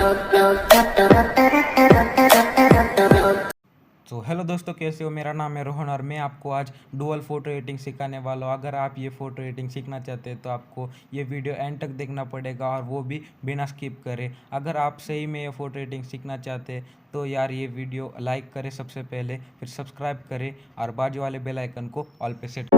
तो हेलो दोस्तों, कैसे हो? मेरा नाम है रोहन और मैं आपको आज डुअल फ़ोटो एडिटिंग सिखाने वाला हूँ। अगर आप ये फ़ोटो एडिटिंग सीखना चाहते हैं तो आपको ये वीडियो एंड तक देखना पड़ेगा और वो भी बिना स्किप करे। अगर आप सही में ये फ़ोटो एडिटिंग सीखना चाहते हैं तो यार ये वीडियो लाइक करें सबसे पहले, फिर सब्सक्राइब करें और बाजू वाले बेल आइकन को ऑल पे सेट।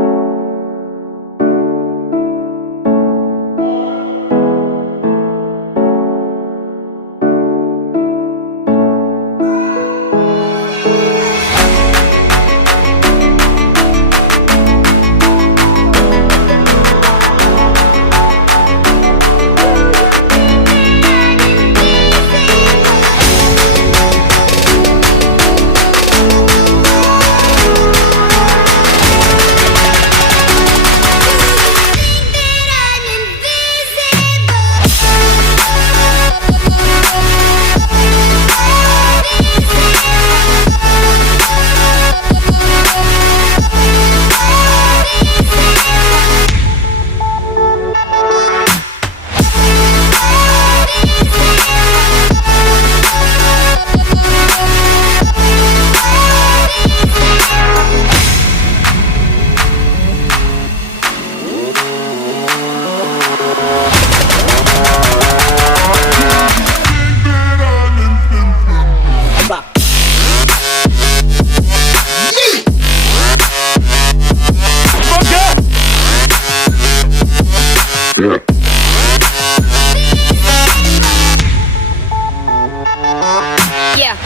Yeah.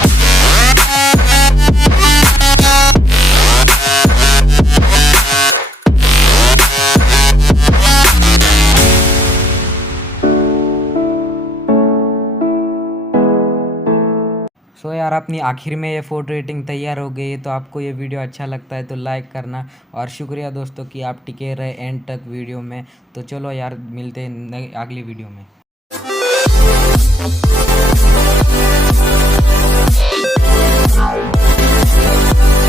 सो यार, अपनी आखिर में ये फ़ोटो एडिटिंग तैयार हो गई है। तो आपको ये वीडियो अच्छा लगता है तो लाइक करना और शुक्रिया दोस्तों कि आप टिके रहे एंड तक वीडियो में। तो चलो यार, मिलते हैं अगली वीडियो में।